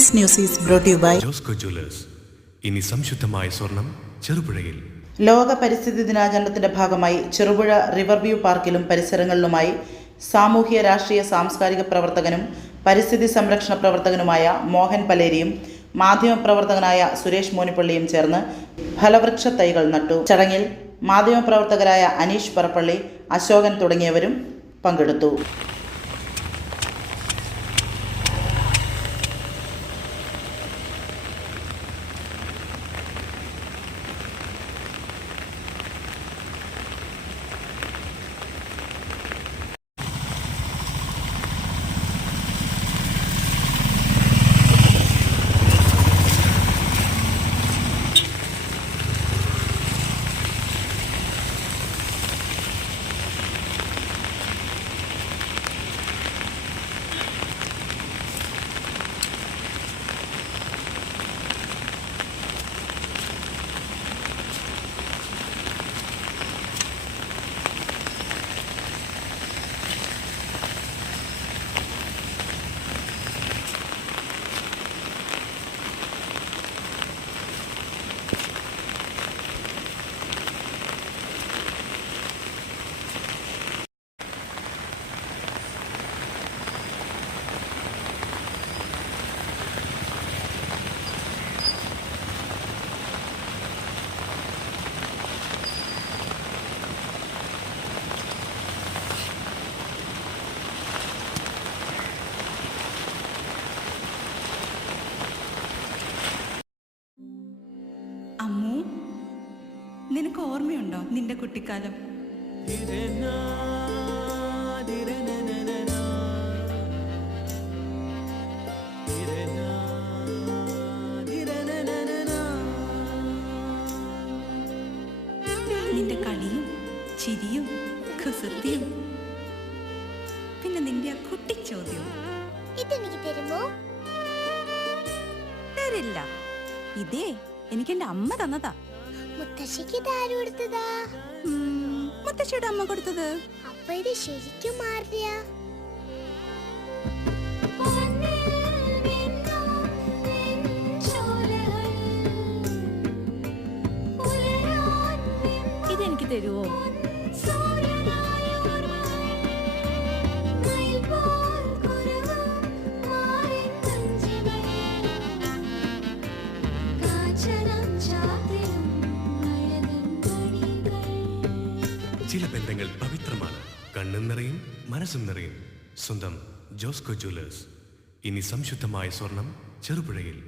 This news is brought you by Josco jewellers. ഇനി സംശുദ്ധമായ സ്വർണം ചെറുപുഴയിൽ. ലോക പരിസ്ഥിതി ദിനാചരണത്തിന്റെ ഭാഗമായി ചെറുപുഴ റിവർവ്യൂ പാർക്കിലും പരിസരങ്ങളിലുമായി സാമൂഹ്യ രാഷ്ട്രീയ സാംസ്കാരിക പ്രവർത്തകനും പരിസ്ഥിതി സംരക്ഷണ പ്രവർത്തകനുമായ മോഹൻ പലേരിയും മാധ്യമപ്രവർത്തകനായ സുരേഷ് മോനിപ്പള്ളിയും ചേർന്ന് ഫലവൃക്ഷ തൈകൾ നട്ടു. ചടങ്ങിൽ മാധ്യമപ്രവർത്തകരായ അനീഷ് പറപ്പള്ളി, അശോകൻ തുടങ്ങിയവരും പങ്കെടുത്തു. അമ്മു, നിനക്ക് ഓർമ്മയുണ്ടോ നിന്റെ കുട്ടിക്കാലം? നിന്റെ കളിയും ചിരിയും കുസൃതിയും, പിന്നെ നിന്റെ ആ കുട്ടിച്ചോദ്യവും. ഇതെനിക്ക് തരുമോ? തരില്ല. ഇതേ എനിക്ക് എന്റെ അമ്മ തന്നതാ. മുത്തശ്ശിക്ക് ഇതാര് കൊടുത്തതാ? മുത്തശ്ശിയുടെ അമ്മ കൊടുത്തത്. അപ്പൊ ഇത് ശരിക്കും മാറിയ? ഇതെനിക്ക് തരുവോ? ചില ബന്ധങ്ങൾ പവിത്രമാണ്. കണ്ണും നിറയും മനസ്സും നിറയും. സ്വന്തം ജോസ്കോ ജ്വല്ലേഴ്സ്. ഇനി സംശുദ്ധമായ സ്വർണം ചെറുപുഴയിൽ.